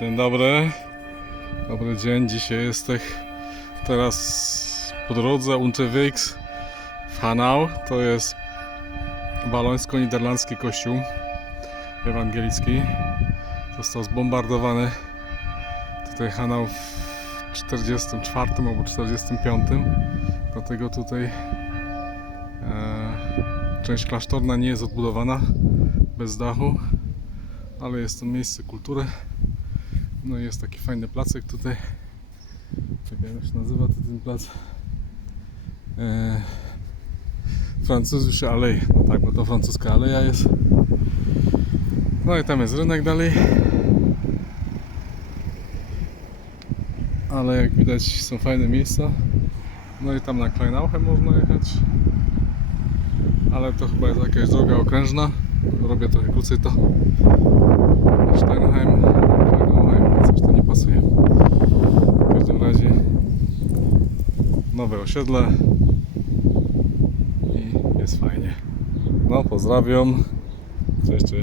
Dzień dobry. Dobry dzień. Dzisiaj jestem teraz po drodze Unterwegs w Hanau. To jest walońsko-niderlandzki kościół ewangelicki. Został zbombardowany tutaj Hanau w 44 albo 45. Dlatego tutaj część klasztorna nie jest odbudowana bez dachu, ale jest to miejsce kultury. No i jest taki fajny placek tutaj. Czekaj, jak się nazywa ten plac? Francusische Allee. No tak, bo to francuska aleja jest. No i tam jest rynek dalej. Ale jak widać są fajne miejsca. No i tam na Kleinauchem można jechać. Ale to chyba jest jakaś droga okrężna. Robię trochę krócej to. Steinheim, coś to nie pasuje. W każdym razie nowe osiedle i jest fajnie. No pozdrawiam. Cześć, cześć.